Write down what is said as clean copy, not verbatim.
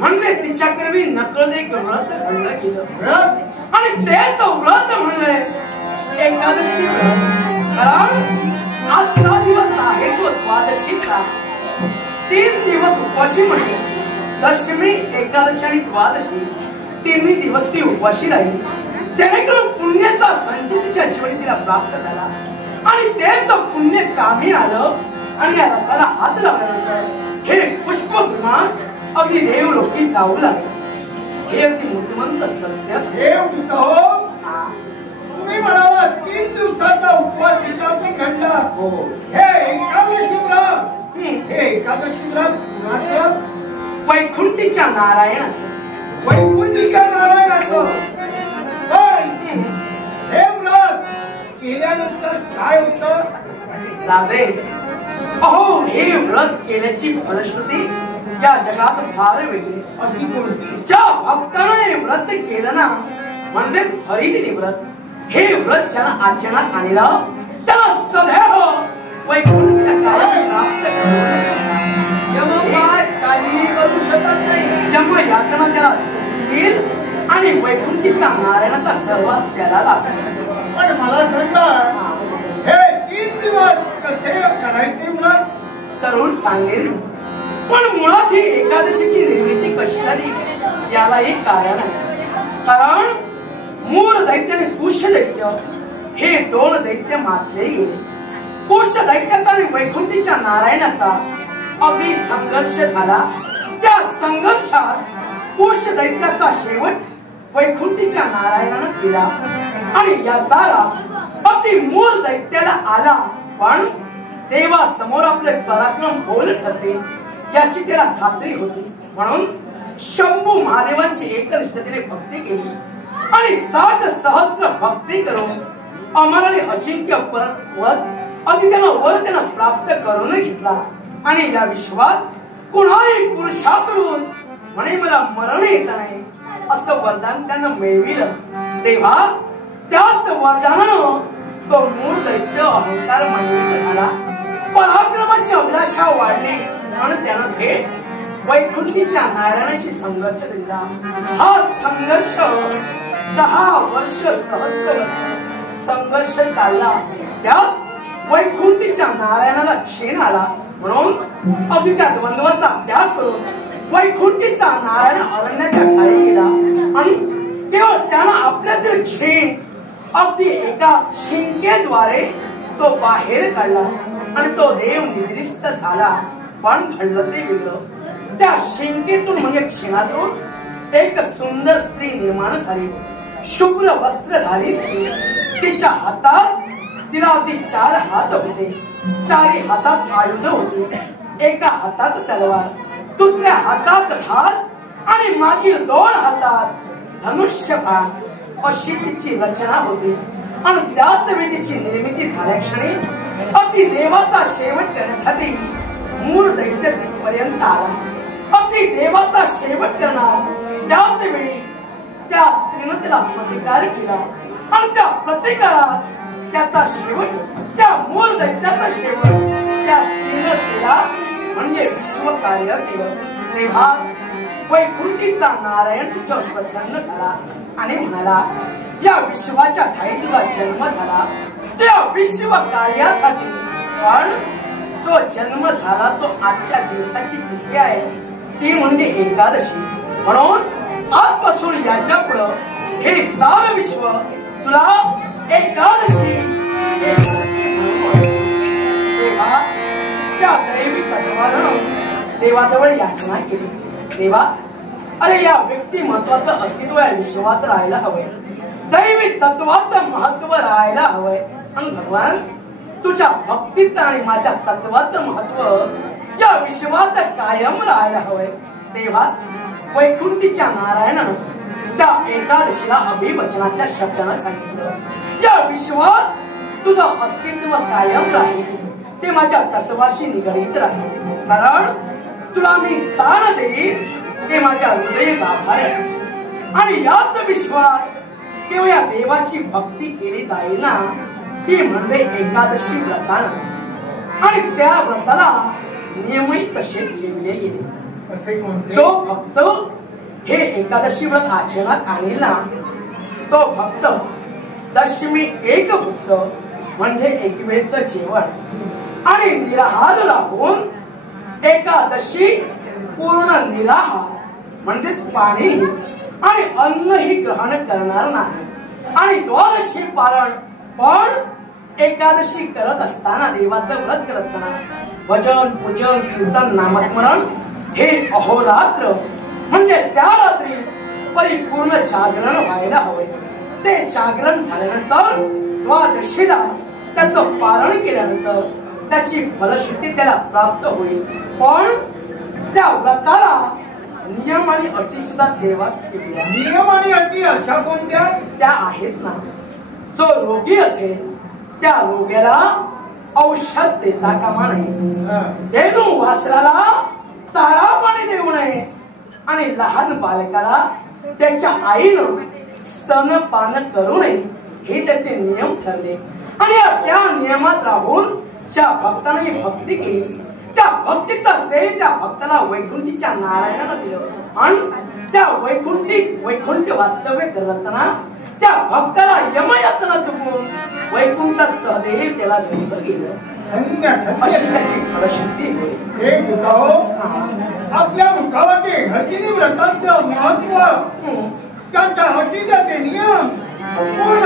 म्हणजे तिच्याकरवी नकळत एक व्रत घडलं गेलं आणि तेच व्रत म्हणजे एकादशी व्रत. कारण आजचा दिवस आहे तो द्वादशीचा. 3 दिवस उपवासी म्हणजे दशमी, एकादशी आणि द्वादशी 3 दिवस ती उपवासी राहिली. जेणेकरून पुण्याचा संचित तिच्या जीवनी तिला प्राप्त झाला आणि तेच पुण्य कामी आलं. आणि या रथाला हात लावल्यानंतर हे पुष्प विमान अगदी देवलोकी जाऊ लागले. हे अगदी मूर्तिमंत सत्य देव तुम्ही म्हणाला 3 दिवसाचा उपवास दिवसाची घडला. हे एकादशी व्रत, हे एकादशी व्रत वैकुंठीच्या नारायणाचं, वैकुंठीच्या नारायणाचं. पण हे व्रत केल्यानंतर काय होतं राधे? अहो, हे व्रत केल्याची फलश्रुती या जगात फार वेगळी. अशी कोणती? ज्या भक्ताने हे व्रत केलं ना, म्हणजे हरिदिनी व्रत, हे व्रत ज्याला आचरणात आणलं त्याला सदैव वैकुंठ प्राप्त काही करू शकत नाही. यम यातना त्याला येईल आणि वैकुंठीचा नारायणाचा सहवास त्याला लागतो. पण मला सांगा, हे 3 दिवस कसे करायचे व्रत? तरुण सांगेल. पण मुळात ही एकादशीची निर्मिती कशी झाली याला एक कारण आहे. कारण मूळ दैत्य आणि कुश दैत्य हे 2 दैत्य मारले गेले. कुश दैत्याचा आणि वैकुंठीच्या नारायणाचा अगदी संघर्ष झाला. त्या संघर्षात कुश दैत्याचा शेवट वैकुंठीच्या नारायणानं केला आणि याचा राग अगदी मूळ दैत्याला आला. पण देवासमोर आपले पराक्रम बोल ठरते याची त्याला खात्री होती. म्हणून शंभू महादेवांची एकनिष्ठतेने भक्ती केली आणि 60 सहस्त्र भक्ती करून अमर आणि अचिंत्य वर अगदी त्यानं प्राप्त करून घेतला. आणि या विश्वात कुणाही पुरुषाकडून म्हणे मला मरण येत नाही असं वरदान त्यानं मिळविलं. तेव्हा त्याच वरदानानं तो मूळ दैत्य अहंकार मंडित झाला. पराक्रमाची अभिलाषा वाढली आणि त्यानं थेट वैकुंठीच्या नारायणाशी संघर्ष दिला. हा संघर्ष 10 वर्ष सहस्त्र संघर्ष चालला. त्यात वैकुंठीच्या नारायणाला क्षीण आला. म्हणून अगदी त्या द्वंद्वाचा त्याग करून वैकुंठीचा नारायण अरण्याच्या ठाई गेला आणि केवळ त्यानं आपल्यातील क्षीण अगदी एका शिंकेद्वारे तो बाहेर काढला आणि तो देव निद्रिस्त झाला. पण घडलं ते वेगळं. त्या शिंकेतून म्हणजे क्षीणातून एक सुंदर स्त्री निर्माण झाली. शुभ्र वस्त्रधारी स्त्री. तिच्या हातात तिला अगदी 4 हात होते. 4ही हातात आयुध होते. एका हातात तलवार, दुसऱ्या हातात ढाल आणि मागील 2 हातात धनुष्यबाण अशी तिची रचना होती. आणि त्याच वेळी तिची निर्मिती झाल्या क्षणी अगदी देवाचा शेवट करण्यासाठी मूळ दैत्य तिथपर्यंत आला. अगदी देवाचा शेवट करणार त्याच वेळी त्या स्त्रीनं त्याला प्रतिकार केला आणि त्या प्रतिकारात त्याचा शेवट, त्या मूळ दैत्याचा शेवट त्या स्त्रीनं केला म्हणजे विश्व कार्य केलं. तेव्हा वैकुंठीचा नारायण तिच्यावर प्रसन्न झाला आणि म्हणाला, या विश्वाच्या ठाई तुझा जन्म झाला त्या विश्व कार्यासाठी. पण तो जन्म झाला तो आजच्या दिवसाची तिथी आहे, ती म्हणजे एकादशी. म्हणून आजपासून याच्या पुढं हे सारं विश्व तुला एकादशी तेव्हा त्या दैवी तत्वानं देवाजवळ याचना केली. देवा, अरे या व्यक्तिमत्वाचं अस्तित्व या विश्वात राहायला हवंय. दैवी तत्वाचं महत्व राहायला हवंय. आणि भगवान, तुझ्या भक्तीचं आणि माझ्या तत्वाचं महत्व या विश्वात कायम राहायला हवंय. तेव्हा वैकुंठीच्या नारायणानं त्या एकादशीला अभिवचनाच्या शब्दानं सांगितलं, या विश्वात तुझं अस्तित्व कायम राहील, ते माझ्या तत्वाशी निगडीत राहील. कारण तुला मी स्थान देईन ते माझ्या हृदय गाभार आहे. आणि याच विश्वात केवळ या देवाची भक्ती केली जाईल ना, ती म्हणजे एकादशी व्रतानं. आणि त्या व्रताला नियमही तसे ठेवले गेले. असे कोणते? तो भक्त हे एकादशी व्रत आचरणात आणील ना, तो भक्त दशमी एक भक्त म्हणजे एक वेळचं जेवण आणि निराहार राहून एकादशी पूर्ण निराहार म्हणजेच पाणी आणि अन्नही ग्रहण करणार नाही. आणि द्वादशी पारण पण एकादशी करत असताना, देवाचं व्रत करत असताना भजन पूजन कीर्तन नामस्मरण हे अहोरात्र म्हणजे त्या रात्री परिपूर्ण जागरण व्हायला हवे. ते जागरण झाल्यानंतर द्वादशीला त्याचं पारण केल्यानंतर त्याची फलश्रुती त्याला प्राप्त होईल. पण त्या व्रताला नियम आणि अटी सुद्धा देवाच ठेवल्या. नियम आणि अटी अशा कोणत्या? त्या आहेत ना. जो रोगी असेल त्या रोग्याला औषध देता कामा नये, धेनू वासराला चारा पाणी देऊ नये आणि लहान बालकाला त्याच्या आईनं स्तनपान करू नये, हे त्याचे नियम ठरले. आणि त्या नियमात राहून ज्या भक्ताने भक्ती केली त्या भक्तीचा श्रेय त्या भक्ताला वैकुंठीच्या नारायणानं दिलं. आणि त्या वैकुंठ वास्तव्य करत असताना त्या भक्ताला यमयातना चुकून वैकुंठात सहदेव त्याला घेऊन गेलं. अशी त्याची फलश्रुती होईल. हे गुताहो, आपल्या मुखावाटे हटीने व्रताचं महत्व, त्याच्या हटीचे नियम पूर्ण